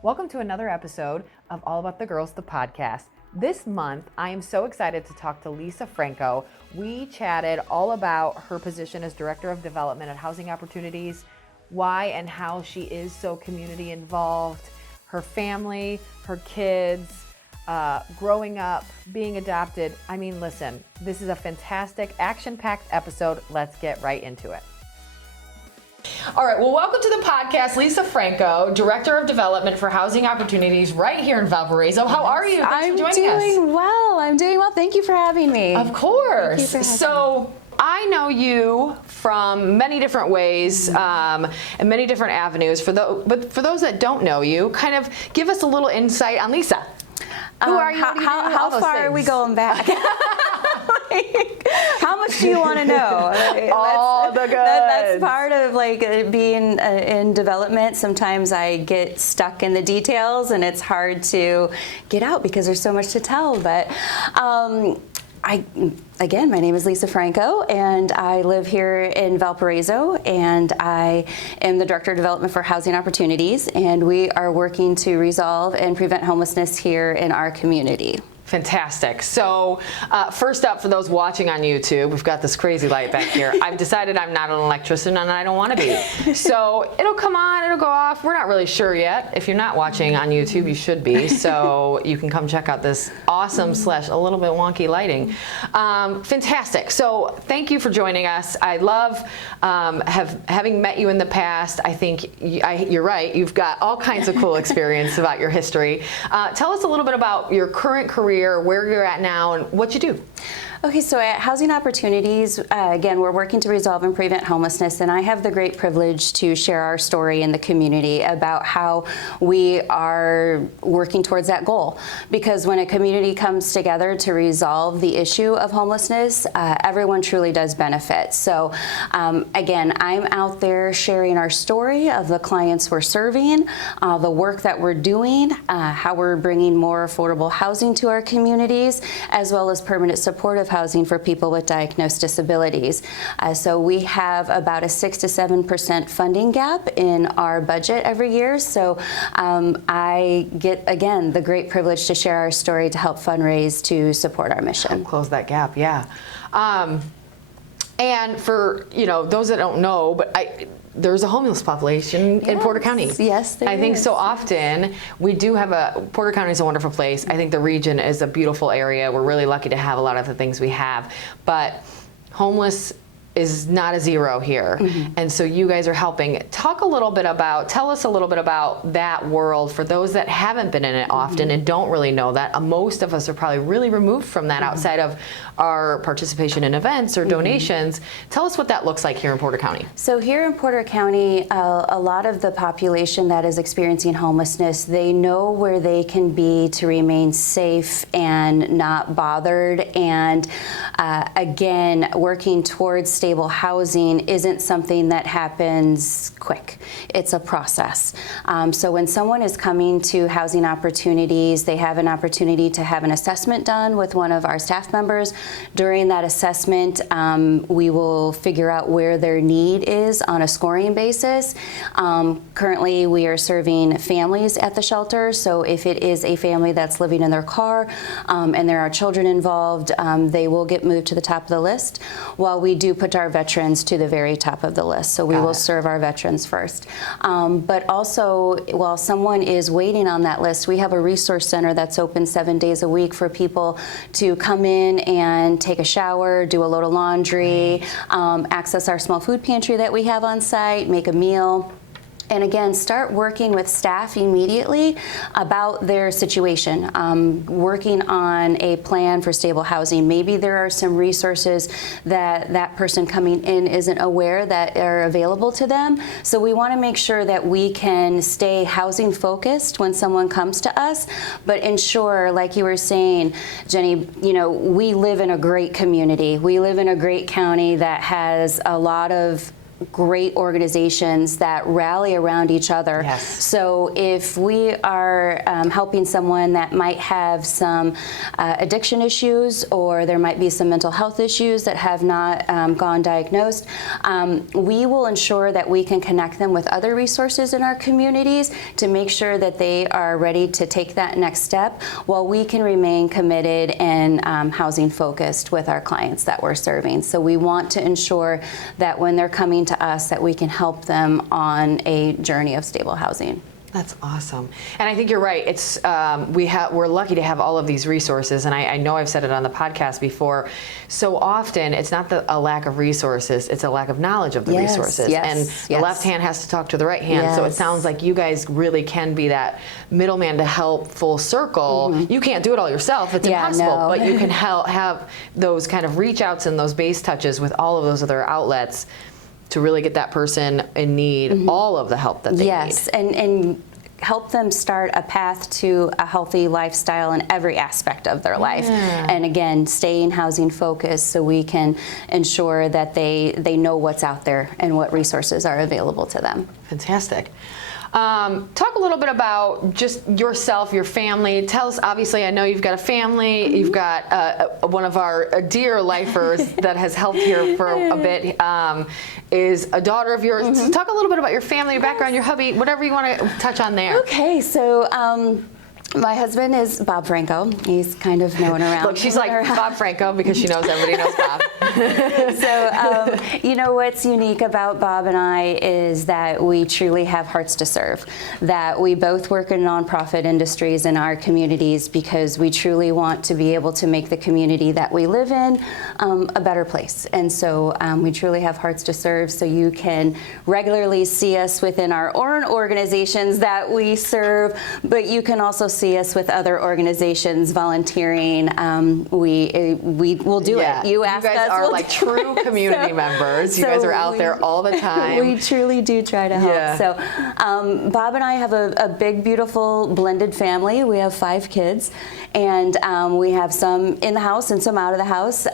Welcome to another episode of All About the Girls, the podcast. This month, I am so excited to talk to Lisa Franko. We chatted all about her position as Director of Development at Housing Opportunities, why and how she is so community involved, her family, her kids, growing up, being adopted. I mean, listen, this is a fantastic, action-packed episode. Let's get right into it. All right, well, welcome to the podcast, Lisa Franko, Director of Development for Housing Opportunities right here in Valparaiso. How are you? Thanks for joining us. I'm doing well. Thank you for having me. Of course. So I know you from many different ways and many different avenues. But for those that don't know you, kind of give us a little insight on Lisa. Who are you? How far are we going back? How much do you want to know? All the goods. That's part of being in development. Sometimes I get stuck in the details and it's hard to get out because there's so much to tell. But again, my name is Lisa Franko, and I live here in Valparaiso, and I am the Director of Development for Housing Opportunities, and we are working to resolve and prevent homelessness here in our community. Fantastic. So first up, for those watching on YouTube, we've got this crazy light back here. I've decided I'm not an electrician and I don't want to be. So it'll come on, it'll go off. We're not really sure yet. If you're not watching on YouTube, you should be. So you can come check out this awesome / a little bit wonky lighting. Fantastic. So thank you for joining us. I love having met you in the past. I think you're right. You've got all kinds of cool experience about your history. Tell us a little bit about your current career, where you're at now, and what you do. Okay, so at Housing Opportunities, again, we're working to resolve and prevent homelessness, and I have the great privilege to share our story in the community about how we are working towards that goal. Because when a community comes together to resolve the issue of homelessness, everyone truly does benefit. So again, I'm out there sharing our story of the clients we're serving, the work that we're doing, how we're bringing more affordable housing to our communities, as well as permanent supportive housing for people with diagnosed disabilities. So we have about a 6 to 7% funding gap in our budget every year. So I get, again, the great privilege to share our story to help fundraise to support our mission. Help close that gap, yeah. And for those that don't know, but there's a homeless population in Porter County. Yes, there is. I think so often we do have Porter County is a wonderful place. I think the region is a beautiful area. We're really lucky to have a lot of the things we have. But homeless is not a zero here. Mm-hmm. And so you guys are helping. Tell us a little bit about that world for those that haven't been in it often mm-hmm. and don't really know that. Most of us are probably really removed from that mm-hmm. outside of our participation in events or donations. Mm-hmm. Tell us what that looks like here in Porter County. So here in Porter County, a lot of the population that is experiencing homelessness, they know where they can be to remain safe and not bothered. And again, working towards stable housing isn't something that happens quick. It's a process. So when someone is coming to Housing Opportunities, they have an opportunity to have an assessment done with one of our staff members. During that assessment, we will figure out where their need is on a scoring basis. Currently, we are serving families at the shelter. So if it is a family that's living in their car and there are children involved, they will get moved to the top of the list, while we do put our veterans to the very top of the list. So we will serve our veterans first. But also, while someone is waiting on that list, we have a resource center that's open 7 days a week for people to come in and take a shower, do a load of laundry, access our small food pantry that we have on site, make a meal. And again, start working with staff immediately about their situation, working on a plan for stable housing. Maybe there are some resources that that person coming in isn't aware that are available to them. So we want to make sure that we can stay housing focused when someone comes to us, but ensure, like you were saying, Jenny, we live in a great community. We live in a great county that has a lot of great organizations that rally around each other. Yes. So if we are helping someone that might have some addiction issues, or there might be some mental health issues that have not gone diagnosed, we will ensure that we can connect them with other resources in our communities to make sure that they are ready to take that next step, while we can remain committed and housing focused with our clients that we're serving. So we want to ensure that when they're coming to us, that we can help them on a journey of stable housing. That's awesome. And I think you're right. It's we're lucky to have all of these resources, and I know I've said it on the podcast before. So often it's not a lack of resources, it's a lack of knowledge of the resources. And the left hand has to talk to the right hand. So it sounds like you guys really can be that middleman to help full circle. You can't do it all yourself. It's impossible. But you can have those kind of reach outs and those base touches with all of those other outlets to really get that person in need all of the help that they need. And help them start a path to a healthy lifestyle in every aspect of their life. And again, staying housing focused so we can ensure that they know what's out there and what resources are available to them. Fantastic. Talk a little bit about just yourself, your family. Tell us, obviously, I know you've got a family. You've got one of our dear lifers that has helped here for a bit, is a daughter of yours. Talk a little bit about your family, your background, your hubby, whatever you want to touch on there. Okay, so my husband is Bob Franko. He's kind of known around. Look, she's like Bob Franko because she knows everybody knows Bob. So, you know, what's unique about Bob and I is that we truly have hearts to serve, that we both work in nonprofit industries in our communities because we truly want to be able to make the community that we live in a better place. And so we truly have hearts to serve, so you can regularly see us within our own organizations that we serve, but you can also see us with other organizations volunteering. We will do it. You ask us. You guys are like true community members. You guys are out there all the time. We truly do try to help. So Bob and I have a big, beautiful blended family. We have 5 kids, and we have some in the house and some out of the house.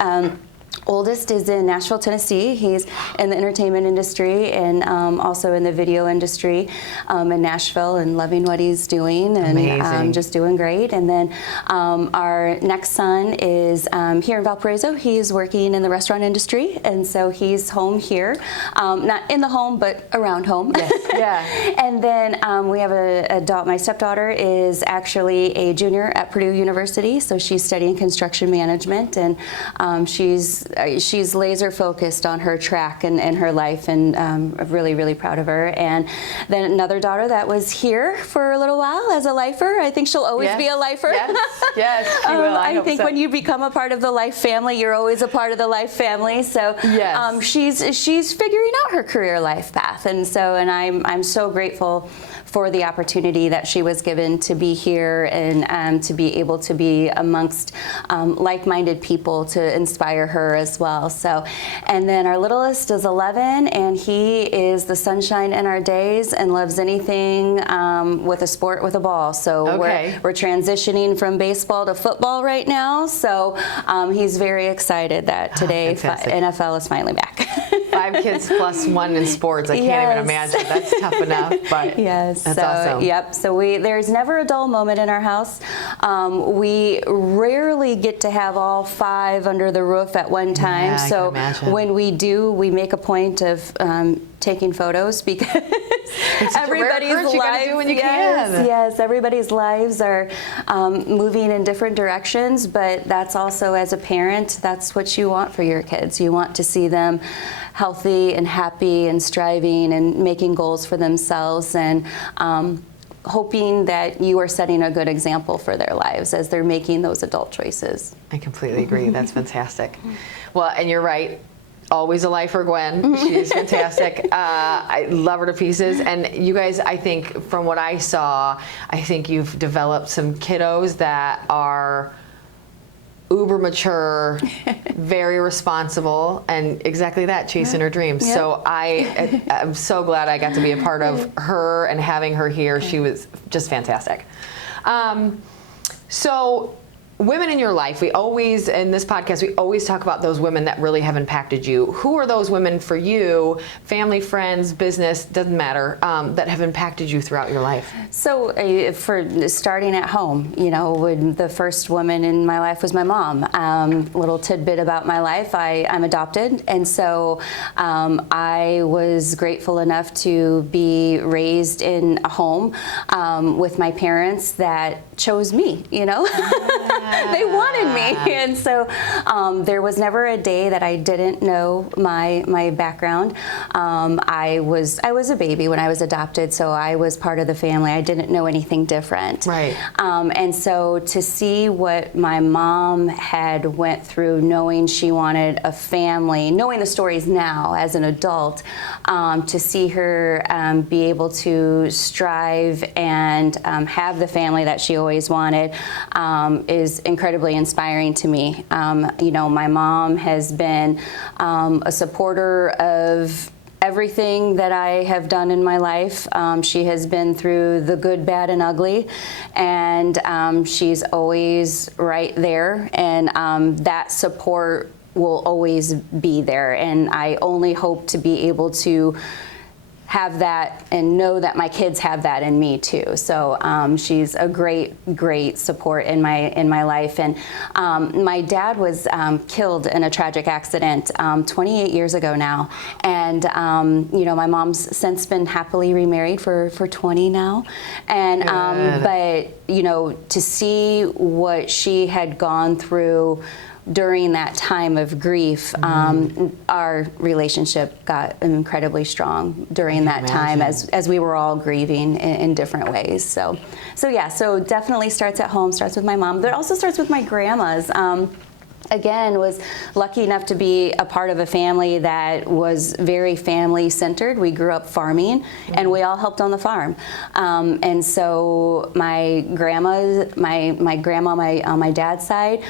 Oldest is in Nashville, Tennessee. He's in the entertainment industry and also in the video industry in Nashville, and loving what he's doing and just doing great. And then our next son is here in Valparaiso. He's working in the restaurant industry, and so he's home here, not in the home, but around home. Yes. And then we have my stepdaughter is actually a junior at Purdue University, so she's studying construction management, and she's laser focused on her track and her life, and I'm really, really proud of her. And then another daughter that was here for a little while as a lifer. I think she'll always be a lifer. Yes, she will. I think when you become a part of the Life family, you're always a part of the Life family. So she's figuring out her career life path, and I'm so grateful for the opportunity that she was given to be here and to be able to be amongst like-minded people to inspire her as well. So, and then our littlest is 11, and he is the sunshine in our days and loves anything with a sport with a ball. So we're transitioning from baseball to football right now. So he's very excited that today NFL is finally back. 5 kids plus 1 in sports. I can't even imagine. That's tough enough. But that's awesome. Yep. So there's never a dull moment in our house. We rarely get to have all 5 under the roof at one time. So when we do, we make a point of taking photos because everybody's lives, everybody's lives are moving in different directions. But that's also, as a parent, that's what you want for your kids. You want to see them healthy and happy and striving and making goals for themselves, and hoping that you are setting a good example for their lives as they're making those adult choices. I completely agree. That's fantastic. Well, and you're right. Always a lifer, Gwen. She's fantastic. I love her to pieces. And you guys, I think, from what I saw, I think you've developed some kiddos that are uber mature, very responsible, and exactly that, chasing her dreams. Yep. So I'm so glad I got to be a part of her and having her here. She was just fantastic. So women in your life, we always, in this podcast, we always talk about those women that really have impacted you. Who are those women for you, family, friends, business, doesn't matter, that have impacted you throughout your life? So for starting at home, when the first woman in my life was my mom. Little tidbit about my life, I'm adopted, and so I was grateful enough to be raised in a home with my parents that chose me, They wanted me, and so there was never a day that I didn't know my background. I was a baby when I was adopted, so I was part of the family. I didn't know anything different. Right. And so to see what my mom had went through, knowing she wanted a family, knowing the stories now as an adult, to see her be able to strive and have the family that she always wanted is incredibly inspiring to me. My mom has been a supporter of everything that I have done in my life. She has been through the good, bad, and ugly, and she's always right there, and that support will always be there, and I only hope to be able to have that and know that my kids have that in me too. So she's a great support in my life. And my dad was killed in a tragic accident 28 years ago now. And my mom's since been happily remarried for 20 now. And but to see what she had gone through during that time of grief, our relationship got incredibly strong during that time as we were all grieving in different ways. So definitely starts at home, starts with my mom, but it also starts with my grandmas. Again, was lucky enough to be a part of a family that was very family-centered. We grew up farming, and we all helped on the farm. And so my grandma, on my dad's side,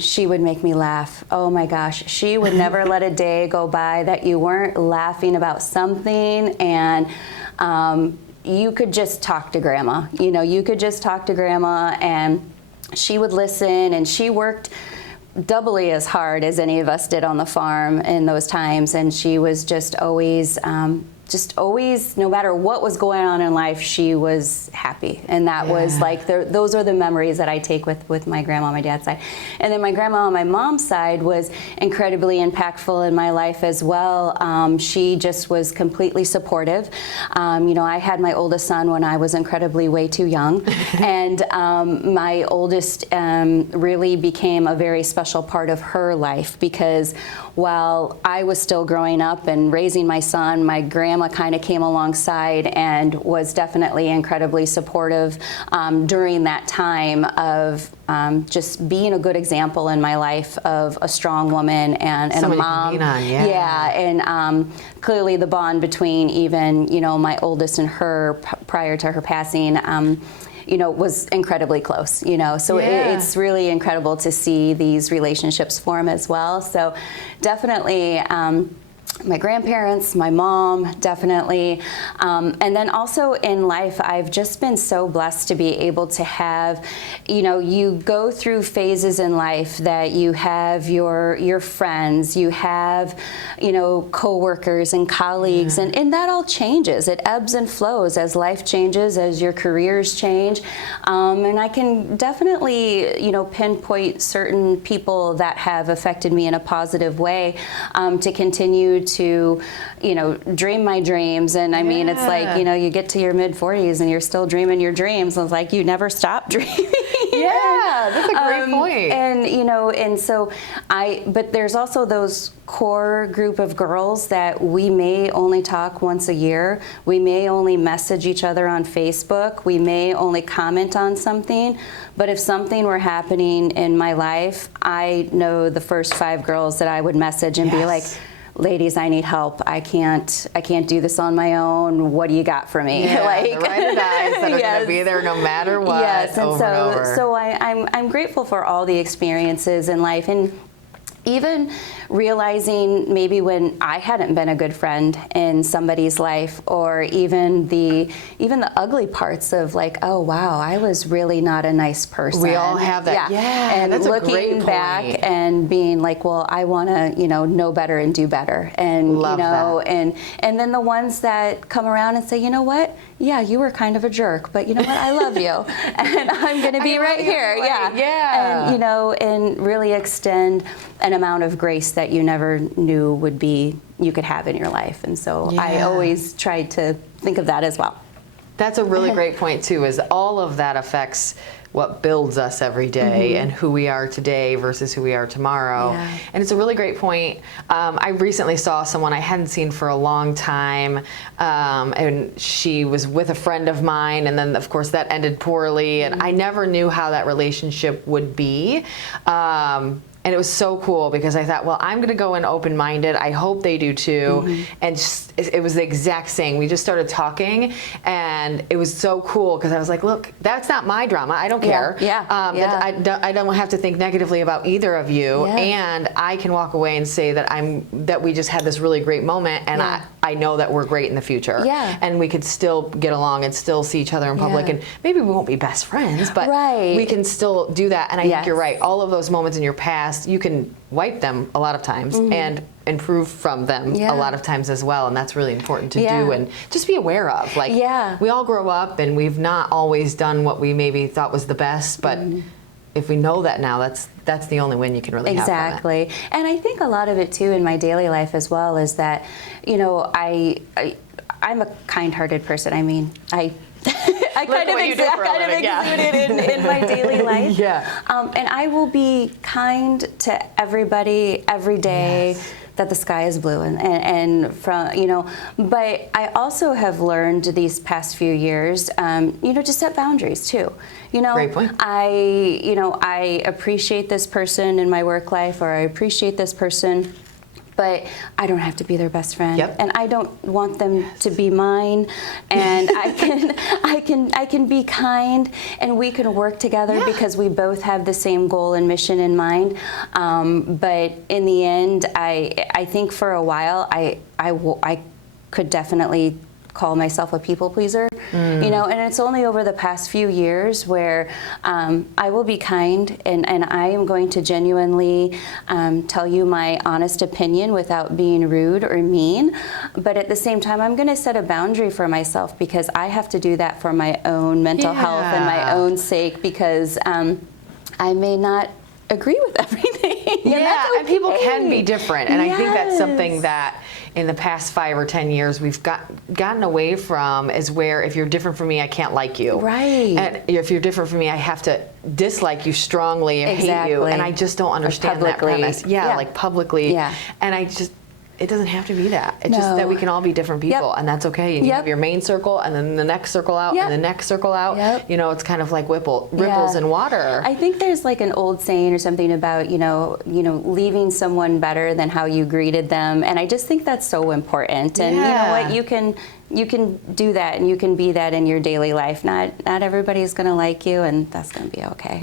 she would make me laugh. Oh my gosh, she would never let a day go by that you weren't laughing about something, and you could just talk to Grandma. You could just talk to Grandma, and she would listen, and she worked doubly as hard as any of us did on the farm in those times, and she was just always, no matter what was going on in life, she was happy, and that was like those are the memories that I take with my grandma on my dad's side. And then my grandma on my mom's side was incredibly impactful in my life as well. She just was completely supportive. I had my oldest son when I was incredibly way too young, and my oldest really became a very special part of her life, because while I was still growing up and raising my son, my grandma kind of came alongside and was definitely incredibly supportive during that time of just being a good example in my life of a strong woman and a mom. And clearly the bond between even my oldest and her prior to her passing was incredibly close, so it's really incredible to see these relationships form as well. So definitely my grandparents, my mom, definitely. And then also in life, I've just been so blessed to be able to have, you go through phases in life that you have your friends, you have, coworkers and colleagues, and that all changes. It ebbs and flows as life changes, as your careers change. And I can definitely, pinpoint certain people that have affected me in a positive way to continue to, dream my dreams. And I mean, it's like, you get to your mid-40s and you're still dreaming your dreams. It's like you never stop dreaming. Yeah, that's a great point. And, but there's also those core group of girls that we may only talk once a year. We may only message each other on Facebook. We may only comment on something. But if something were happening in my life, I know the first 5 girls that I would message and be like, ladies, I need help. I can't do this on my own. What do you got for me? The ride or dies that are going to be there no matter what. Yes, and so I'm grateful for all the experiences in life. And even realizing maybe when I hadn't been a good friend in somebody's life, or even the ugly parts of like, oh wow, I was really not a nice person. We all have that. Yeah, and that's looking a great back point. and being like, well, I want to, know better and do better. And Love that. and then the ones that come around and say, you know what? Yeah, you were kind of a jerk, but you know what? I love you, and I'm going to be right here. Yeah. And and really extend an amount of grace that you never knew you could have in your life. And so I always tried to think of that as well. That's a really great point too, is all of that affects what builds us every day and who we are today versus who we are tomorrow. Yeah. And it's a really great point. I recently saw someone I hadn't seen for a long time, and she was with a friend of mine, and then of course that ended poorly, and I never knew how that relationship would be. And it was so cool because I thought, well, I'm going to go in open-minded. I hope they do too. And it was the exact same. We just started talking, and it was so cool because I was like, look, that's not my drama. I don't care. I don't have to think negatively about either of you. And I can walk away and say that we just had this really great moment, and I know that we're great in the future. And we could still get along and still see each other in public. And maybe we won't be best friends, but we can still do that. And I think you're right. All of those moments in your past, you can wipe them a lot of times and improve from them a lot of times as well. And that's really important to do and just be aware of. Like, we all grow up and we've not always done what we maybe thought was the best, but if we know that now, that's the only win you can really have from it. Exactly. And I think a lot of it too in my daily life as well is that, I'm a kind-hearted person. I mean, I kind of exude it in my daily life. And I will be kind to everybody every day that the sky is blue, and from, but I also have learned these past few years, to set boundaries too. Great point. I appreciate this person in my work life, or I appreciate this person, but I don't have to be their best friend, and I don't want them to be mine. And I can be kind, and we can work together because we both have the same goal and mission in mind. But in the end, I think for a while I could definitely call myself a people pleaser, and it's only over the past few years where I will be kind, and I am going to genuinely tell you my honest opinion without being rude or mean. But at the same time, I'm going to set a boundary for myself because I have to do that for my own mental health and my own sake, because I may not agree with everything. And people can be different, and I think that's something that in the past 5 or 10 years we've gotten away from, is where if you're different from me, I can't like you. And if you're different from me, I have to dislike you strongly and hate you, and I just don't understand that premise. Like publicly. And it doesn't have to be that. It's just that we can all be different people, and that's okay. And you have your main circle, and then the next circle out, and the next circle out. It's kind of like ripples in water. I think there's like an old saying or something about leaving someone better than how you greeted them, and I just think that's so important. And you know what, you can do that, and you can be that in your daily life. Not everybody's going to like you, and that's going to be okay.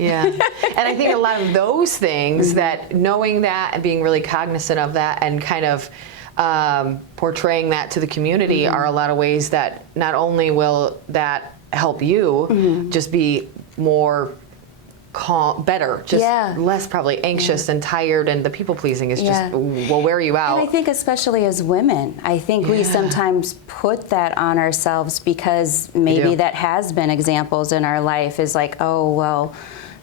And I think a lot of those things, that knowing that and being really cognizant of that and kind of portraying that to the community are a lot of ways that not only will that help you just be more calm, better, just less probably anxious and tired, and the people pleasing is just will wear you out. And I think especially as women, I think we sometimes put that on ourselves because maybe that has been examples in our life, is like, oh well,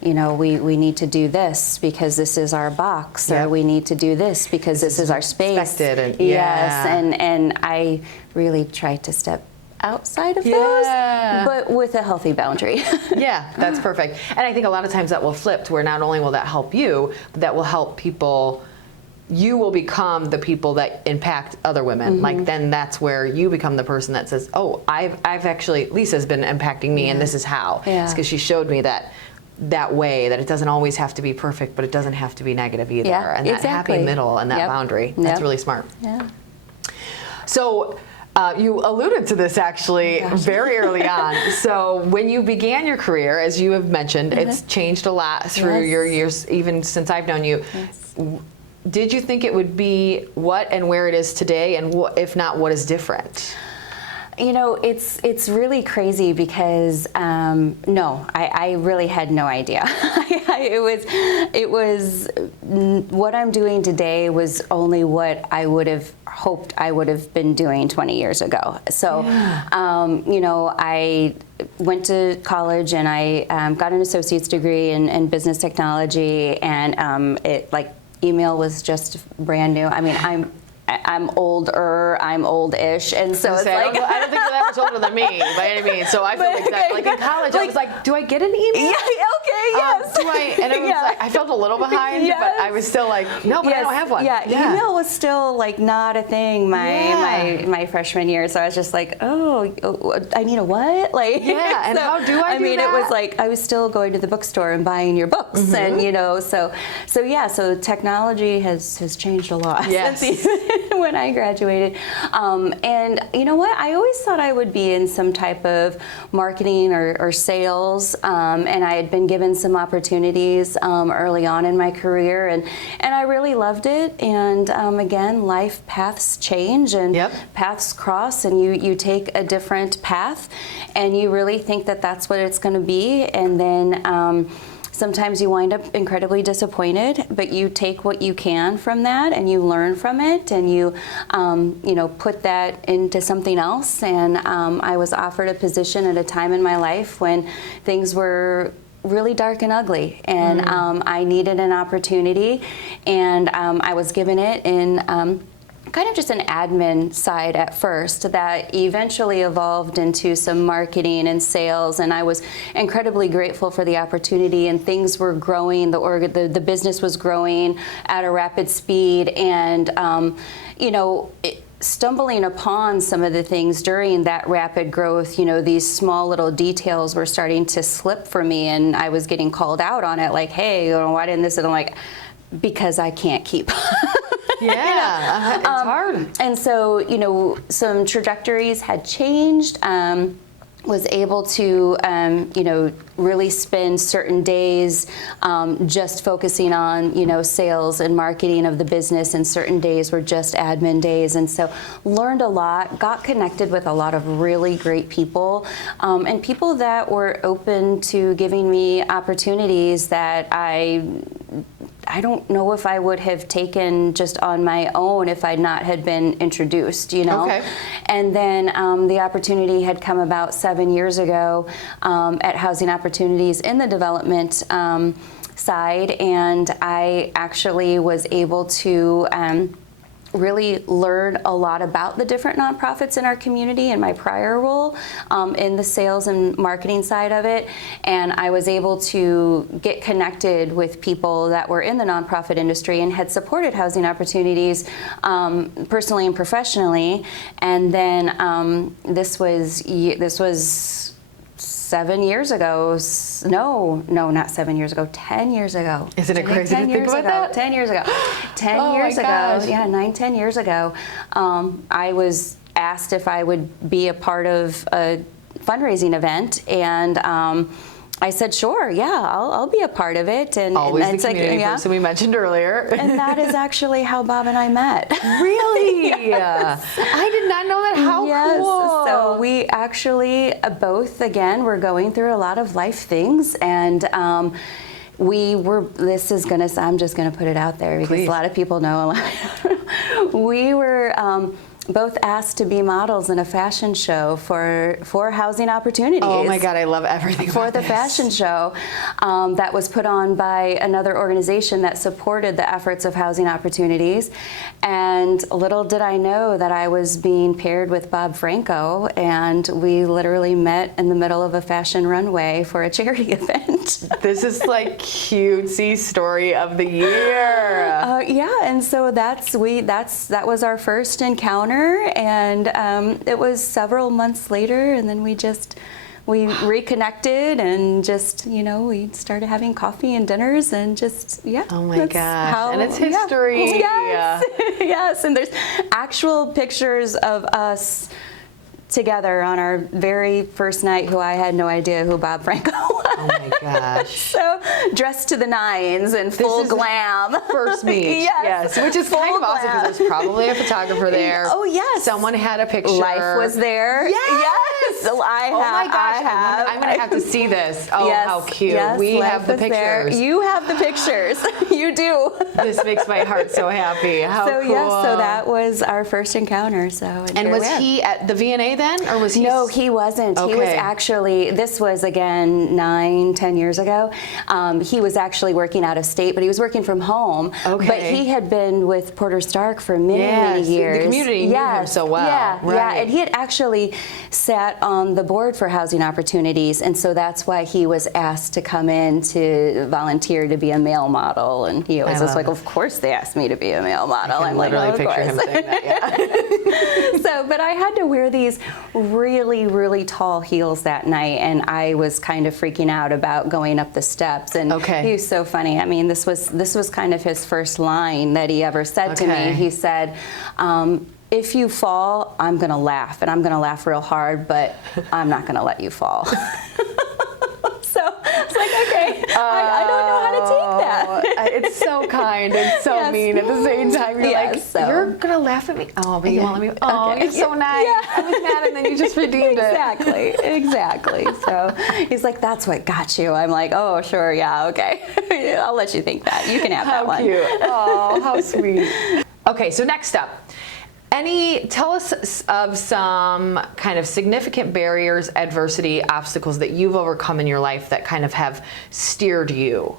we need to do this because this is our box, or we need to do this because this is our space. And I really try to step outside of those, but with a healthy boundary. That's perfect. And I think a lot of times that will flip to where not only will that help you, but that will help people. You will become the people that impact other women. Like, then that's where you become the person that says, oh, I've actually, Lisa's been impacting me, and this is how. It's because she showed me that way, that it doesn't always have to be perfect, but it doesn't have to be negative either. And that happy middle and that boundary, that's really smart. So you alluded to this actually very early on. So when you began your career, as you have mentioned, it's changed a lot through your years, even since I've known you. did you think it would be what and where it is today, and if not, what is different? You know, it's really crazy because no, I really had no idea. It was what I'm doing today was only what I would have hoped I would have been doing 20 years ago. So, you know, I went to college and I got an associate's degree in business technology, and it like email was just brand new. I mean, I'm older, I'm old-ish, and so it's I don't think you're that much older than me by any means. So I feel exactly like in college. I was like, do I get an email? Yeah, okay, yes. And it was like, I felt a little behind, but I was still like, no, but I don't have one. Yeah, email was still like not a thing my freshman year. So I was just like, oh, I need a what? Like, and so, how do I do mean, that? It was like I was still going to the bookstore and buying your books, and you know, so technology has changed a lot since when I graduated. And you know what? I always thought I would be in some type of marketing or sales, and I had been given some opportunities early on in my career, and I really loved it. And again, life paths change and paths cross, and you take a different path, and you really think that that's what it's going to be, and then sometimes you wind up incredibly disappointed, but you take what you can from that and you learn from it, and you know, put that into something else. And I was offered a position at a time in my life when things were really dark and ugly, and I needed an opportunity, and I was given it in kind of just an admin side at first that eventually evolved into some marketing and sales, and I was incredibly grateful for the opportunity, and things were growing, the business was growing at a rapid speed, and you know, stumbling upon some of the things during that rapid growth, you know, these small little details were starting to slip for me, and I was getting called out on it, like, hey, you know, why didn't this? And I'm like, because I can't keep it's hard. And so, you know, some trajectories had changed. Was able to, you know, really spend certain days just focusing on, you know, sales and marketing of the business, and certain days were just admin days. And so learned a lot, got connected with a lot of really great people, and people that were open to giving me opportunities that I don't know if I would have taken just on my own if I'd not had been introduced, you know. Okay. And then the opportunity had come about 7 years ago at Housing Opportunities in the development side, and I actually was able to really learn a lot about the different nonprofits in our community in my prior role in the sales and marketing side of it, and I was able to get connected with people that were in the nonprofit industry and had supported Housing Opportunities personally and professionally. And then this was 7 years ago. No, not 7 years ago, 10 years ago. Isn't it crazy to think about that? 10 years ago. 10 years ago. Yeah, 10 years ago. I was asked if I would be a part of a fundraising event, and I said, sure, yeah, I'll be a part of it. And always and the community person we mentioned earlier. And that is actually how Bob and I met. Really? Yes. I did not know that. How cool. So we actually both, again, were going through a lot of life things, and I'm just gonna put it out there because a lot of people know a lot. We were both asked to be models in a fashion show for Housing Opportunities. Oh my God, I love everything for the fashion show that was put on by another organization that supported the efforts of Housing Opportunities. And little did I know that I was being paired with Bob Franko, and we literally met in the middle of a fashion runway for a charity event. This is like cutesy story of the year. Yeah, and so that was our first encounter. And it was several months later, and then we reconnected, and just, you know, we started having coffee and dinners, and just, oh my gosh, and it's history. Yes, yes, and there's actual pictures of us together on our very first night, who I had no idea who Bob Franko was. Oh my gosh. So dressed to the nines and full glam. First meet. Yes. Which is kind of awesome because there's probably a photographer there. Oh, yes. Someone had a picture. Life was there. Yes. Oh my gosh. I'm going to have to see this. Oh, yes. How cute. Yes, we Life have the was pictures. There. You have the pictures. You do. This makes my heart so happy. How so, cool. Yes, so that was our first encounter. So, and was he at the VNA then, or was he? No, he wasn't. Okay. He was actually, this was again 9-10 years ago. He was actually working out of state, but he was working from home. Okay. But he had been with Porter Stark for many years. The community knew him so well. Yeah, right. yeah. And he had actually sat on the board for Housing Opportunities, and so that's why he was asked to come in to volunteer to be a male model. And he was just like, of course they asked me to be a male model. I'm literally picture him saying that. Yeah. So, but I had to wear these really, really tall heels that night, and I was kind of freaking out about going up the steps. And he was so funny. I mean, this was kind of his first line that he ever said to me. He said, if you fall, I'm going to laugh, and I'm going to laugh real hard, but I'm not going to let you fall. So it's like, okay, I don't know how to take that. It's so kind and so mean at the same time. You're like, you're going to laugh at me? Oh, but you won't let me. Oh, you're so nice. Yeah. I was mad, and then you just redeemed it. Exactly. So he's like, that's what got you. I'm like, oh, sure, yeah, okay. I'll let you think that. You can have that one. How cute. Oh, how sweet. Okay, so next up. Tell us of some kind of significant barriers, adversity, obstacles that you've overcome in your life that kind of have steered you.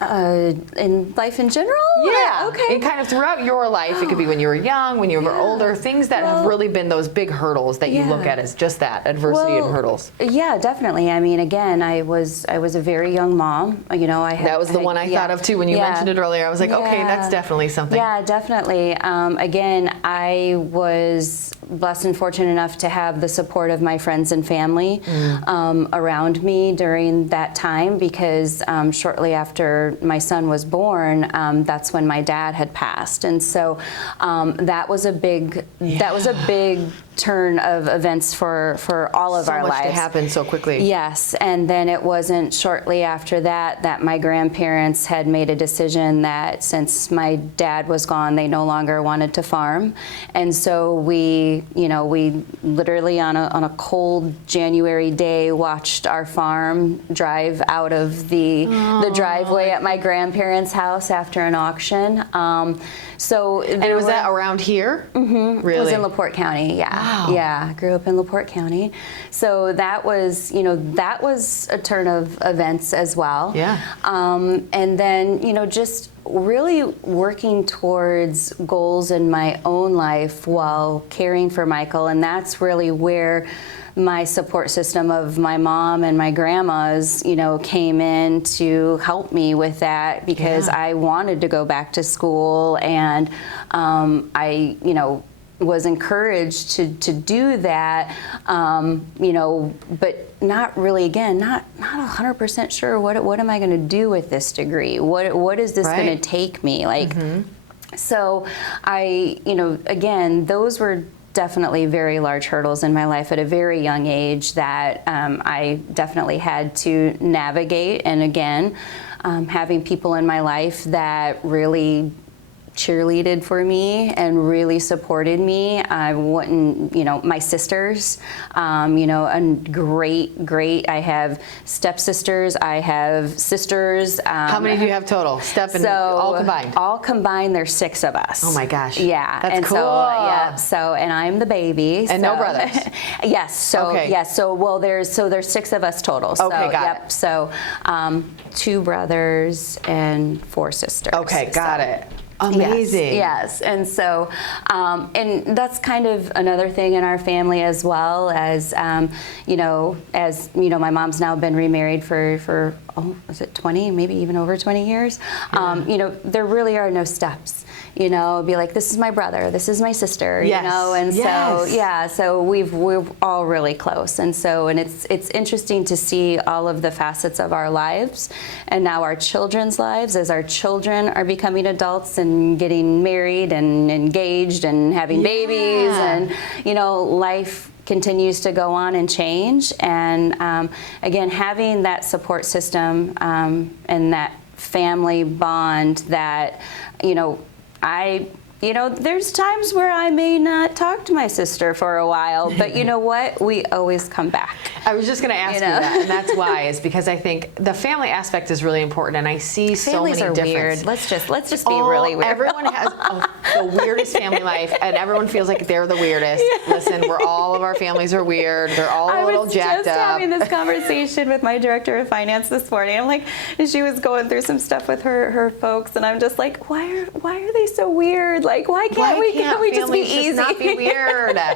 In life in general? Yeah. Okay. And kind of throughout your life, it could be when you were young, when you were older, things that have really been those big hurdles that you look at as just that, adversity and hurdles. Yeah, definitely. I mean, again, I was a very young mom. You know, that was the one I thought of too when you mentioned it earlier. I was like, okay, that's definitely something. Yeah, definitely. Again, I was blessed and fortunate enough to have the support of my friends and family around me during that time, because shortly after my son was born, that's when my dad had passed, and so that was a big turn of events for all of our lives. So much to happen so quickly. Yes, and then it wasn't shortly after that my grandparents had made a decision that since my dad was gone, they no longer wanted to farm, and so we literally on a cold January day watched our farm drive out of the driveway at my grandparents' house after an auction. And was that around here? Mm-hmm. Really? It was in La Porte County, yeah. Wow. Yeah, I grew up in La Porte County. So that was a turn of events as well. Yeah. And then, just really working towards goals in my own life while caring for Michael, and that's really where my support system of my mom and my grandmas, came in to help me with that, because I wanted to go back to school, and I, was encouraged to do that, but not really, again, not 100% sure what am I going to do with this degree? What is this going to take me? So I, again, those were definitely very large hurdles in my life at a very young age that I definitely had to navigate. And again, having people in my life that really cheerleaded for me and really supported me. I wouldn't, my sisters, and great. I have stepsisters. I have sisters. How many do you have total? All combined? All combined, there's 6 of us. Oh my gosh. Yeah. That's cool. And I'm the baby. And no brothers? Yes. There's 6 of us total. Okay, got it. So 2 brothers and 4 sisters. Okay, got it. Amazing. Yes. And so, and that's kind of another thing in our family as well, as, my mom's now been remarried for is it 20, maybe even over 20 years? Yeah. There really are no steps. Be like, this is my brother, this is my sister, and so we're all really close, and it's interesting to see all of the facets of our lives, and now our children's lives as our children are becoming adults and getting married and engaged and having babies, and life continues to go on and change. And again, having that support system and that family bond that, there's times where I may not talk to my sister for a while, but you know what? We always come back. I was just going to ask you that, and that's why, is because I think the family aspect is really important, and I see Families so many are different. weird. Let's just be really weird. Everyone has the weirdest family life, and everyone feels like they're the weirdest. Listen, all of our families are weird. They're all a little jacked up. I was just having this conversation with my director of finance this morning. I'm like, she was going through some stuff with her folks, and I'm just like, why are they so weird? Like, why can't we just be easy? Just not be weird? And I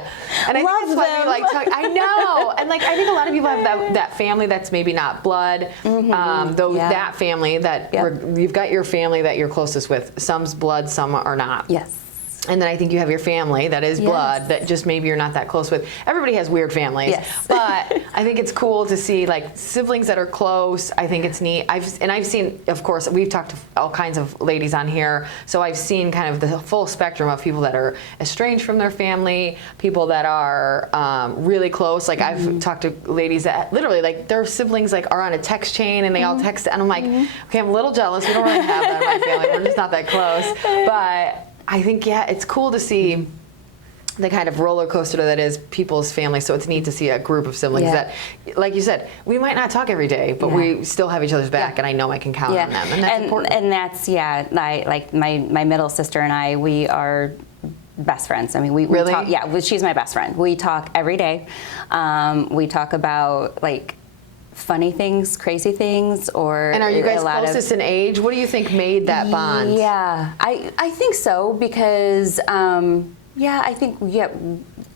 think that's why we like talk. I know, and like I think a lot of people have that family that's maybe not blood. That family that you've got your family that you're closest with. Some's blood, some are not. Yes. And then I think you have your family that is blood that just maybe you're not that close with. Everybody has weird families. Yes. But I think it's cool to see like siblings that are close. I think it's neat. I've seen, of course, we've talked to all kinds of ladies on here. So I've seen kind of the full spectrum of people that are estranged from their family, people that are really close. Like I've talked to ladies that literally like their siblings like are on a text chain and they all text. And I'm like, okay, I'm a little jealous. We don't really have that in my family. We're just not that close. But I think, it's cool to see the kind of roller coaster that is people's families. So it's neat to see a group of siblings that, like you said, we might not talk every day, but we still have each other's back, and I know I can count on them. And that's important. And that's, like my middle sister and I, we are best friends. I mean, we talk, she's my best friend. We talk every day. We talk about, like, funny things, crazy things, or and are you guys closest in age? What do you think made that bond? Yeah, I think so, because I think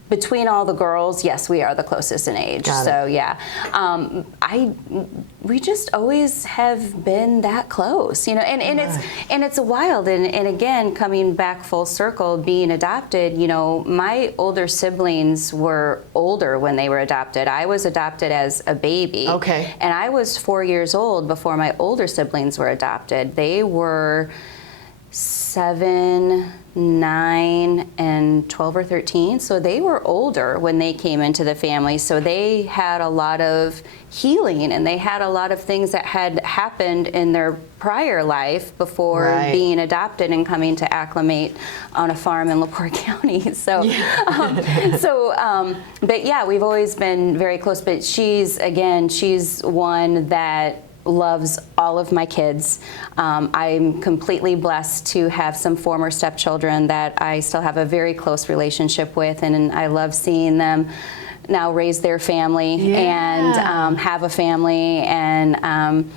between all the girls, yes, we are the closest in age. We just always have been that close, and it's wild. And again, coming back full circle, being adopted, my older siblings were older when they were adopted. I was adopted as a baby. Okay. And I was 4 years old before my older siblings were adopted. They were 7, 9, and 12 or 13. So they were older when they came into the family. So they had a lot of healing, and they had a lot of things that had happened in their prior life before being adopted and coming to acclimate on a farm in La Porte County. So, but yeah, we've always been very close. But she's one that loves all of my kids. I'm completely blessed to have some former stepchildren that I still have a very close relationship with, and I love seeing them now raise their family and have a family, and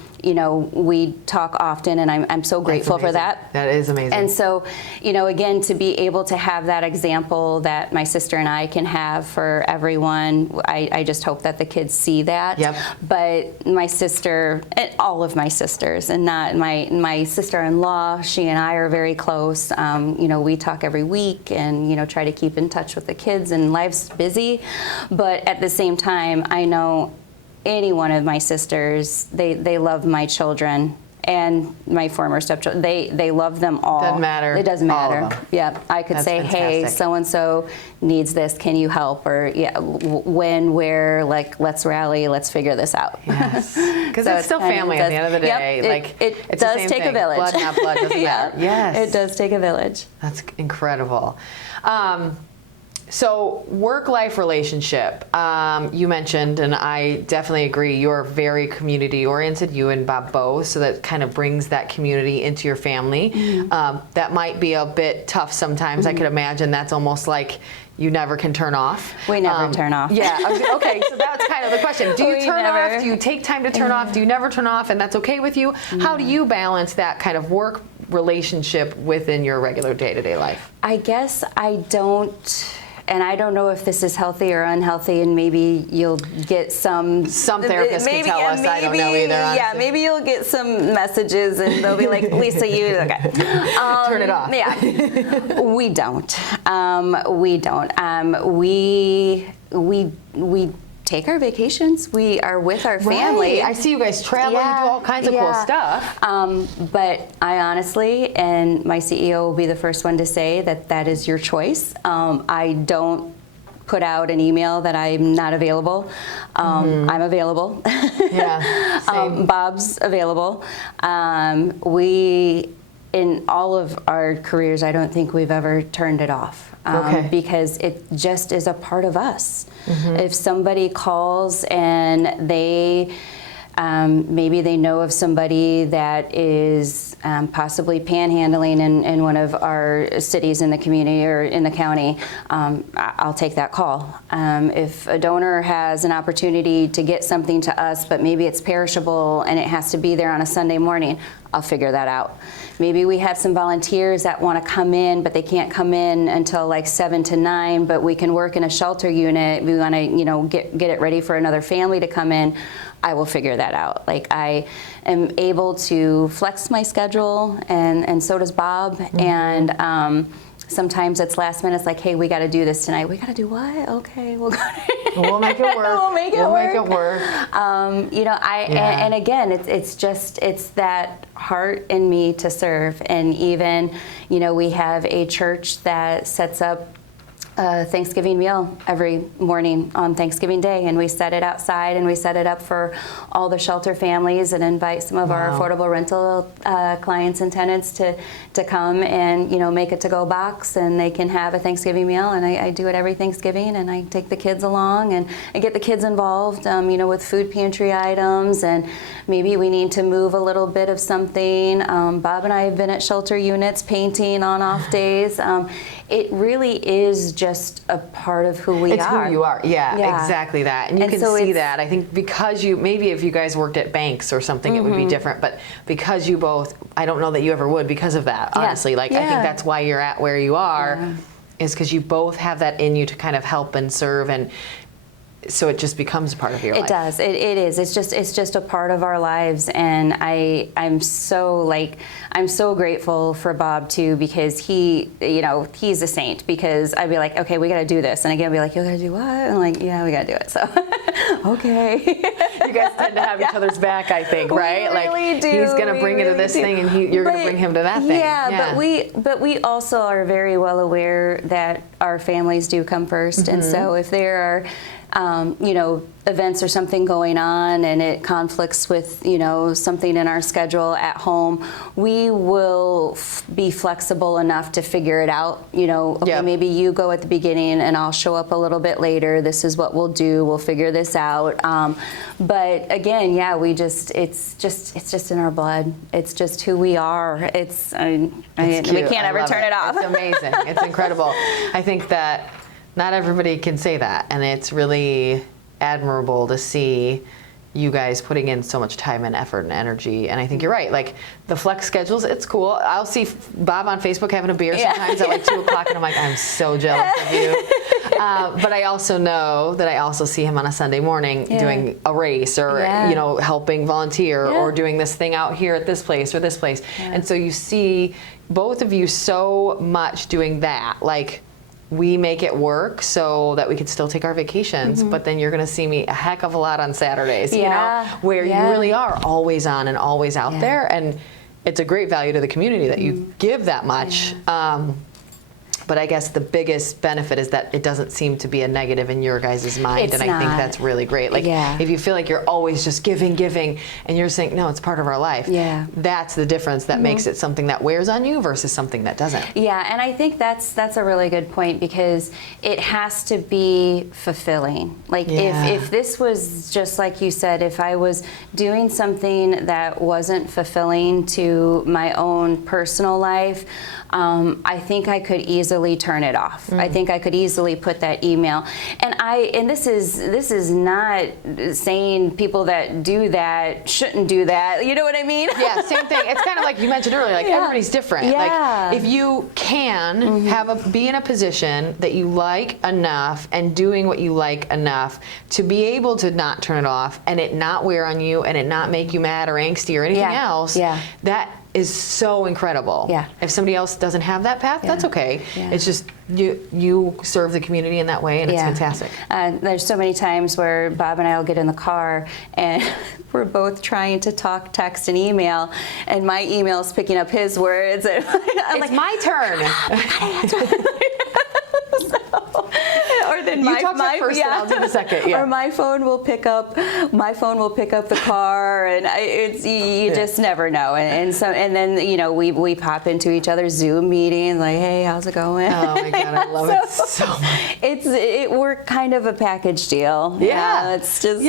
we talk often, and I'm so grateful for that. That is amazing. And so, again, to be able to have that example that my sister and I can have for everyone, I just hope that the kids see that. Yep. But my sister, and all of my sisters, and not my sister-in-law, she and I are very close. We talk every week and, try to keep in touch with the kids, and life's busy. But at the same time, I know any one of my sisters, they love my children and my former stepchildren. They love them all. Doesn't matter. It doesn't matter. All of them. Yeah, I could say, fantastic. hey, so-and-so needs this, can you help? Or when, where, like, let's rally, let's figure this out. Yes, because it's still family at the end of the day. It it's does the same take thing. a village. Blood, not blood, doesn't matter. Yes. It does take a village. That's incredible. So work-life relationship, you mentioned, and I definitely agree, you're very community-oriented, you and Bob both, so that kind of brings that community into your family. That might be a bit tough sometimes. I could imagine that's almost like you never can turn off. We never turn off. Yeah, okay, so that's kind of the question. Do you turn off? Do you take time to turn off? Do you never turn off, and that's okay with you? How do you balance that kind of work relationship within your regular day-to-day life? I guess I don't... And I don't know if this is healthy or unhealthy, and maybe you'll get some therapists can tell us. I don't know either. Honestly. Yeah, maybe you'll get some messages, and they'll be like, "Lisa, you okay? Turn it off." Yeah, we don't. We don't. We take our vacations. We are with our family. Right. I see you guys travel, you do all kinds of cool stuff. But I honestly, and my CEO will be the first one to say that is your choice. I don't put out an email that I'm not available. I'm available. Yeah, same. Bob's available. We, in all of our careers, I don't think we've ever turned it off. Because it just is a part of us. If somebody calls and they maybe they know of somebody that is possibly panhandling in one of our cities in the community or in the county, I'll take that call. If a donor has an opportunity to get something to us, but maybe it's perishable and it has to be there on a Sunday morning, I'll figure that out. Maybe we have some volunteers that want to come in, but they can't come in until like 7 to 9, but we can work in a shelter unit. We want to, get it ready for another family to come in. I will figure that out. Like, I am able to flex my schedule, and so does Bob. And sometimes it's last minute. It's like, hey, we got to do this tonight. We got to do what? Okay, we'll go. We'll make it work. We'll make it work. And again, it's that heart in me to serve. And even, we have a church that sets up a Thanksgiving meal every morning on Thanksgiving Day, and we set it outside and we set it up for all the shelter families and invite some of our affordable rental clients and tenants to come and make a to-go box, and they can have a Thanksgiving meal. And I do it every Thanksgiving, and I take the kids along and I get the kids involved with food pantry items, and maybe we need to move a little bit of something. Bob and I have been at shelter units painting on off days. It really is just a part of who we are. It's who you are. Yeah, exactly that. And you can see that. I think because maybe if you guys worked at banks or something, it would be different. But because you both, I don't know that you ever would because of that, honestly. I think that's why you're at where you are, is because you both have that in you to kind of help and serve, and so it just becomes a part of your life. It does. It is. It's just a part of our lives, and I'm so grateful for Bob too, because he's a saint. Because I'd be like, okay, we got to do this, and again, I'd be like, you got to do what? And I'm like, yeah, we got to do it. So, okay. You guys tend to have each other's back, I think, right? We really do. He's going to bring you to this thing, and you're going to bring him to that thing. Yeah, but we also are very well aware that our families do come first, and so if there are events or something going on and it conflicts with, something in our schedule at home, we will be flexible enough to figure it out. Okay, maybe you go at the beginning and I'll show up a little bit later. This is what we'll do. We'll figure this out. But again, it's just in our blood. It's just who we are. We can't ever turn it off. It's amazing. It's incredible. I think that not everybody can say that, and it's really admirable to see you guys putting in so much time and effort and energy. And I think you're right. Like, the flex schedules, it's cool. I'll see Bob on Facebook having a beer sometimes at like 2 o'clock, and I'm like, I'm so jealous of you. But I also know that I also see him on a Sunday morning doing a race or, helping volunteer or doing this thing out here at this place or this place. Yeah. And so you see both of you so much doing that. Like, we make it work so that we can still take our vacations, but then you're going to see me a heck of a lot on Saturdays, where you really are always on and always out there. And it's a great value to the community that you give that much. But I guess the biggest benefit is that it doesn't seem to be a negative in your guys' mind. I think that's really great. Like, if you feel like you're always just giving, and you're saying, no, it's part of our life. That's the difference that makes it something that wears on you versus something that doesn't. Yeah, and I think that's a really good point, because it has to be fulfilling. Like, if this was just like you said, if I was doing something that wasn't fulfilling to my own personal life, I think I could easily turn it off. I think I could easily put that email. And this is not saying people that do that shouldn't do that. You know what I mean? Yeah, same thing. It's kind of like you mentioned earlier, like everybody's different. Like, if you can be in a position that you like enough and doing what you like enough to be able to not turn it off and it not wear on you and it not make you mad or angsty or anything else, that is so incredible. Yeah. If somebody else doesn't have that path, that's okay. Yeah. It's just you serve the community in that way, and it's fantastic. There's so many times where Bob and I will get in the car and we're both trying to talk, text, and email, and my email's picking up his words. And I'm It's my turn. Or then You talk to first, and I'll do the second. Yeah. Or my phone will pick up the car, and you just never know. And then we pop into each other's Zoom meetings, like, hey, how's it going? Oh my God, I love it so much. We're kind of a package deal. Yeah. It's just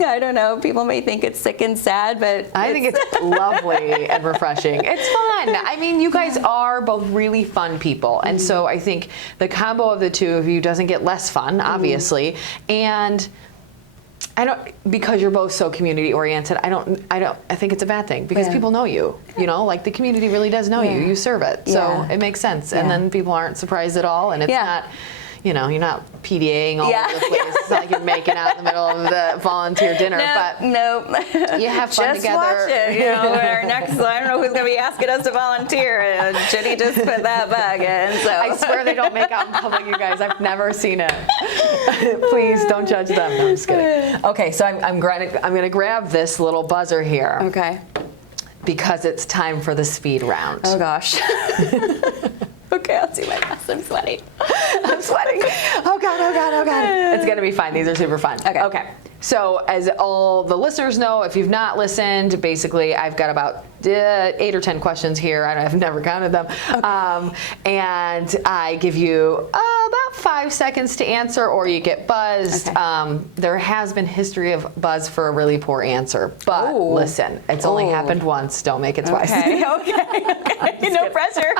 I don't know. People may think it's sick and sad, but I think it's lovely and refreshing. It's fun. I mean, you guys are both really fun people, and so I think the combo of the two of you doesn't get less fun, obviously, and because you're both so community oriented, I think it's a bad thing, because people know you, like the community really does know you serve it, so it makes sense, and then people aren't surprised at all, and it's not, you're not PDAing all over the place. It's not like you're making out in the middle of the volunteer dinner, but you have fun just together. Watch it. Our next, I don't know who's going to be asking us to volunteer, and Jenny just put that bag in. So I swear they don't make out in public, you guys. I've never seen it. Please don't judge them. No, I'm just kidding. Okay, so I'm going to grab this little buzzer here. Okay. Because it's time for the speed round. Oh gosh. Okay, I'll do my best. I'm sweating. I'm sweating. Oh God, oh God, oh God. It's going to be fine. These are super fun. Okay. So as all the listeners know, if you've not listened, basically I've got about 8 or 10 questions here. I've never counted them. Okay. And I give you about 5 seconds to answer, or you get buzzed. Okay. There has been history of buzz for a really poor answer. But listen, it's only happened once. Don't make it twice. Okay, okay. No pressure.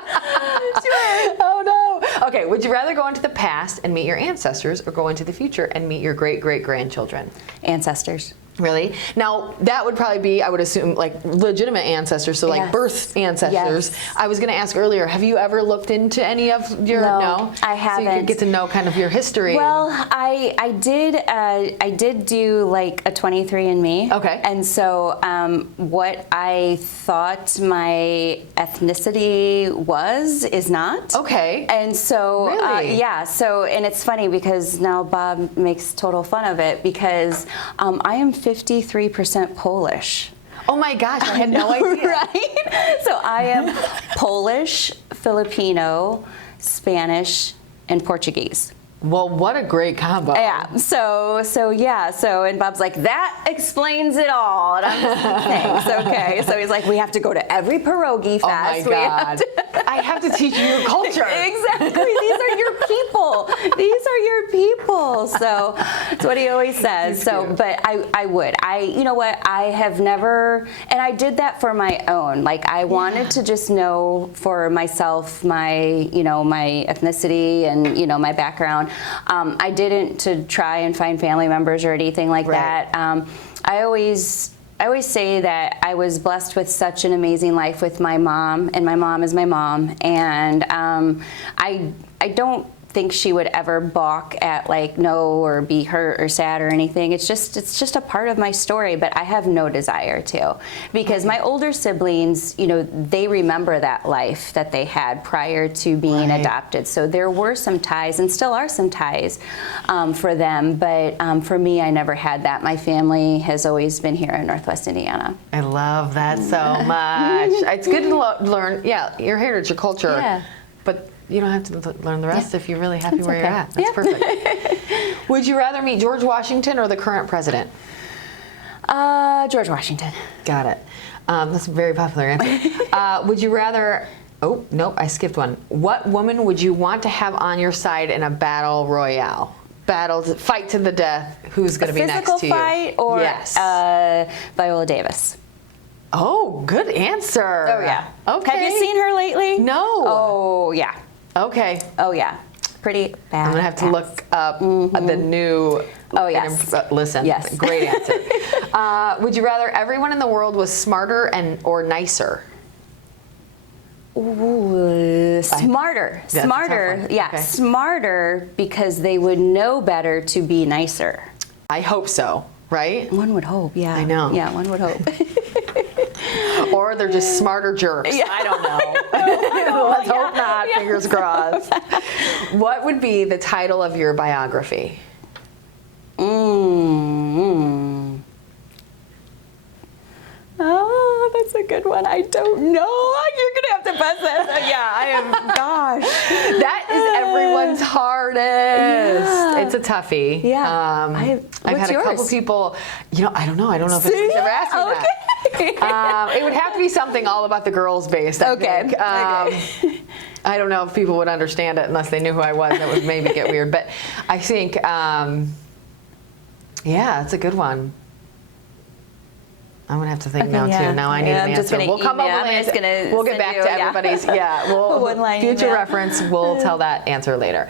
Sure. Oh no. Okay, would you rather go into the past and meet your ancestors, or go into the future and meet your great-great-grandchildren? Ancestors. Really? Now, that would probably be, I would assume, like legitimate ancestors, so like birth ancestors. Yes. I was going to ask earlier, have you ever looked into any of your, No, I haven't. So you could get to know kind of your history. Well, I did do like a 23andMe. Okay. And so what I thought my ethnicity is not. Okay. And so, really? and it's funny because now Bob makes total fun of it, because I am 53% Polish. Oh my gosh, I had no idea. Right? So I am Polish, Filipino, Spanish, and Portuguese. Well, what a great combo. Yeah. So, and Bob's like, that explains it all. And I'm just like, thanks. Okay. So he's like, we have to go to every pierogi fest. Oh my God. I have to teach you your culture. Exactly. These are your people. These are your people. So that's what he always says. So, but I would. You know what? I have never, and I did that for my own. Like, I wanted to just know for myself my ethnicity and, my background. I didn't to try and find family members or anything like that. I always say that I was blessed with such an amazing life with my mom, and my mom is my mom, and I don't think she would ever balk at or be hurt or sad or anything. It's just a part of my story, but I have no desire to, because my older siblings, they remember that life that they had prior to being adopted. So there were some ties, and still are some ties for them, but for me, I never had that. My family has always been here in Northwest Indiana. I love that so much. It's good to learn, your heritage, your culture, but you don't have to learn the rest if you're really happy where you're at. That's perfect. Would you rather meet George Washington or the current president? George Washington. Got it. That's a very popular answer. Would you rather... Oh, nope, I skipped one. What woman would you want to have on your side in a battle royale? Fight to the death. Who's going to be next to you? Physical fight or Viola Davis? Oh, good answer. Oh, yeah. Okay. Have you seen her lately? No. Oh, yeah. Okay. Oh, yeah. Pretty bad. I'm going to have to look up the new... Oh, yes. Listen, yes. Great answer. Would you rather everyone in the world was smarter or nicer? Ooh, smarter. That's smarter. Yeah, okay. Smarter, because they would know better to be nicer. I hope so. right? One would hope, yeah. I know. Yeah, one would hope. Or they're just smarter jerks. Yeah. I don't know. Let's hope not. Yeah. Fingers crossed. What would be the title of your biography? Oh, that's a good one. I don't know. You're going to have to buzz that. Yeah, I am. Gosh. That is everyone's hardest. Yeah. It's a toughie. Yeah. I've had a couple people, I don't know if anybody's ever asked me that. It would have to be something all about the girls based, I think. I don't know if people would understand it unless they knew who I was. That would maybe get weird. But I think, it's a good one. I'm going to have to think now, too. Now I need an answer. We'll come up with an answer. We'll get back to everybody's. Future reference, we'll tell that answer later.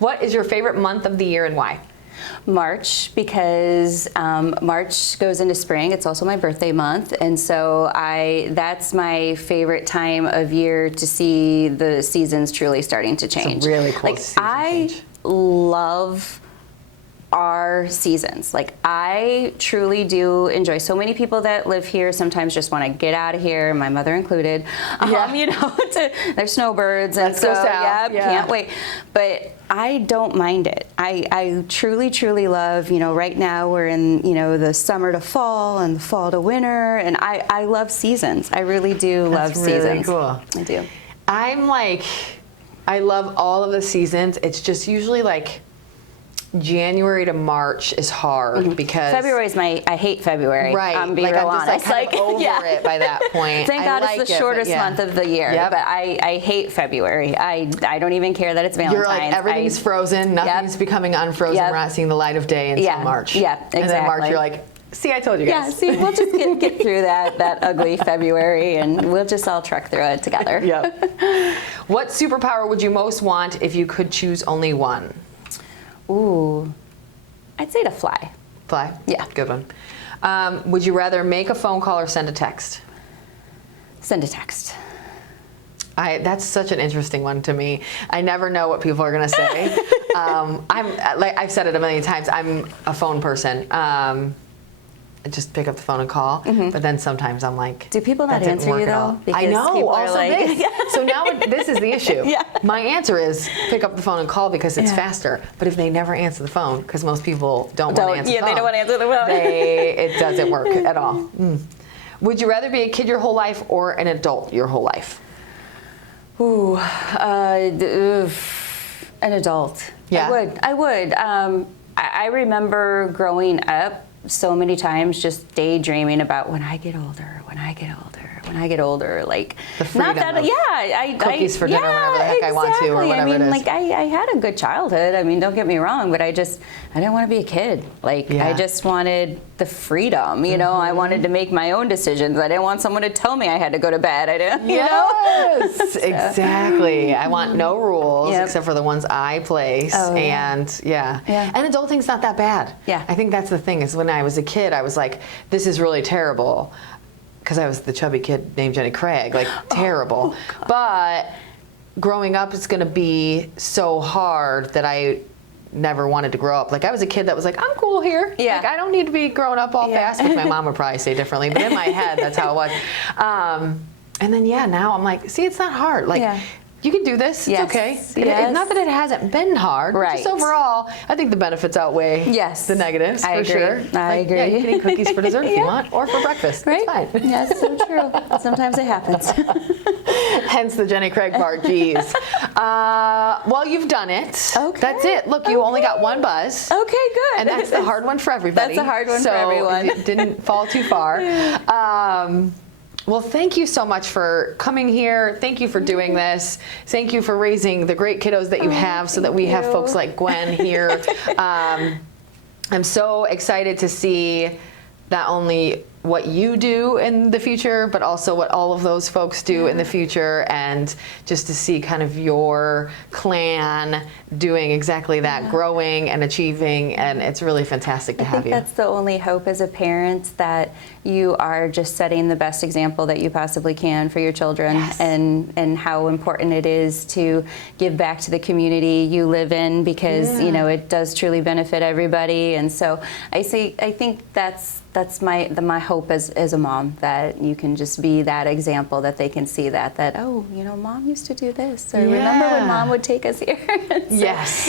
What is your favorite month of the year and why? March, because March goes into spring. It's also my birthday month, and so that's my favorite time of year to see the seasons truly starting to change. It's a really cool season change. I love our seasons. I truly do enjoy. So many people that live here sometimes just want to get out of here, my mother included. They're snowbirds, and so can't wait. But I don't mind it. I truly, truly love, right now we're in, the summer to fall and the fall to winter, and I love seasons. I really do love seasons. That's really cool. I do. I love all of the seasons. It's just usually January to March is hard because February is I hate February. Right. I'm being real honest. Kind of over it by that point. Thank God it's the shortest month of the year. Yep. But I hate February. I don't even care that it's Valentine's. You're everything's frozen. Nothing's becoming unfrozen. We're not seeing the light of day until March. Yeah, exactly. And then March, you're see, I told you guys. Yeah, see, we'll just get through that ugly February, and we'll just all trek through it together. Yep. What superpower would you most want if you could choose only one? Ooh. I'd say to fly. Fly? Yeah. Good one. Would you rather make a phone call or send a text? Send a text. That's such an interesting one to me. I never know what people are going to say. I've said it a million times. I'm a phone person. Just pick up the phone and call. Mm-hmm. But then sometimes I'm like, do people not answer you though? I know. Also this. So now this is the issue. Yeah. My answer is pick up the phone and call because it's faster. But if they never answer the phone, because most people don't want to answer the phone. Yeah, they don't want to answer the phone. It doesn't work at all. Would you rather be a kid your whole life or an adult your whole life? Ooh, an adult. Yeah. I would. I remember growing up so many times just daydreaming about when I get older. The freedom of cookies for dinner whenever the heck I want to or whatever it is. I had a good childhood. Don't get me wrong, but I didn't want to be a kid. I just wanted the freedom, I wanted to make my own decisions. I didn't want someone to tell me I had to go to bed. Yes, exactly. I want no rules except for the ones I place. And adulting's not that bad. Yeah. I think that's the thing is when I was a kid, I was like, this is really terrible. Because I was the chubby kid named Jenny Craig, terrible. But growing up is going to be so hard that I never wanted to grow up. I was a kid that was like, I'm cool here. Yeah. I don't need to be growing up all fast, which my mom would probably say differently. But in my head, that's how it was. And then, now I'm like, see, it's not hard. You can do this. It's okay. Yes. Not that it hasn't been hard. Right. Just overall, I think the benefits outweigh the negatives. I for agree. sure. I agree. Yeah, you can eat cookies for dessert if you want, or for breakfast. Right? It's fine. Yes, so true. Sometimes it happens. Hence the Jenny Craig part. Jeez. Well, you've done it. Okay. That's it. Look, you only got one buzz. Okay, good. And that's the hard one for everybody. That's a hard one for everyone. So it didn't fall too far. Well, thank you so much for coming here. Thank you for doing this. Thank you for raising the great kiddos that you have so that we have folks like Gwen here. I'm so excited to see not only what you do in the future, but also what all of those folks do in the future, and just to see kind of your clan doing exactly that, growing and achieving, and it's really fantastic to have you. I think that's the only hope as a parent, that you are just setting the best example that you possibly can for your children, and how important it is to give back to the community you live in, because you know, it does truly benefit everybody. And so I think that's my hope as a mom, that you can just be that example, that they can see that oh, you know, mom used to do this, or remember when mom would take us here.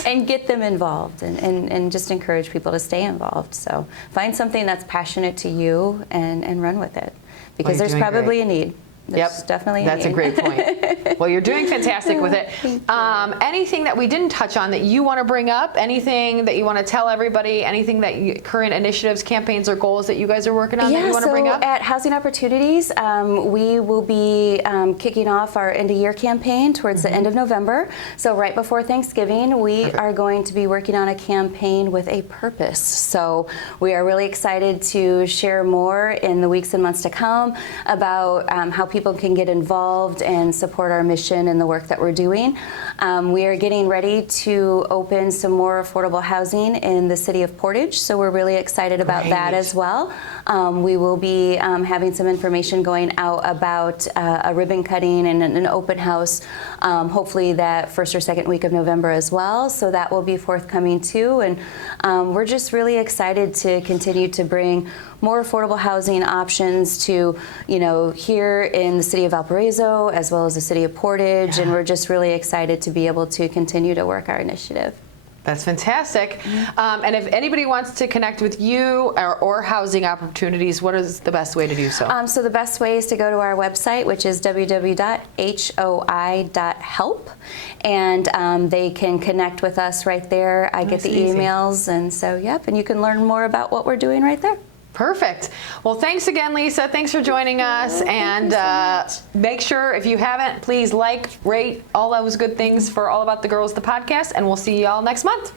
And get them involved, and just encourage people to stay involved. So find something that's passionate to you and run with it, because there's probably a need. There's definitely a need. That's a great point. Well, you're doing fantastic with it. Anything that we didn't touch on that you want to bring up? Anything that you want to tell everybody? Anything that current initiatives, campaigns, or goals that you guys are working on that you want to bring up? At Housing Opportunities, we will be kicking off our end of year campaign towards the end of November. So right before Thanksgiving, we are going to be working on a campaign with a purpose. So we are really excited to share more in the weeks and months to come about how people can get involved and support our mission and the work that we're doing. We are getting ready to open some more affordable housing in the city of Portage, so we're really excited about that as well. We will be having some information going out about a ribbon cutting and an open house, hopefully that first or second week of November as well, so that will be forthcoming too. And we're just really excited to continue to bring more affordable housing options to, you know, here in the city of Valparaiso as well as the city of Portage, and we're just really excited to be able to continue to work our initiative. That's fantastic. And if anybody wants to connect with you or Housing Opportunities, what is the best way to do so? So the best way is to go to our website, which is www.hoi.help, and they can connect with us right there. I get the emails, and so, and you can learn more about what we're doing right there. Perfect. Well, thanks again, Lisa. Thanks for joining us. And make sure, if you haven't, please like, rate, all those good things for All About the Girls, the podcast. And we'll see you all next month.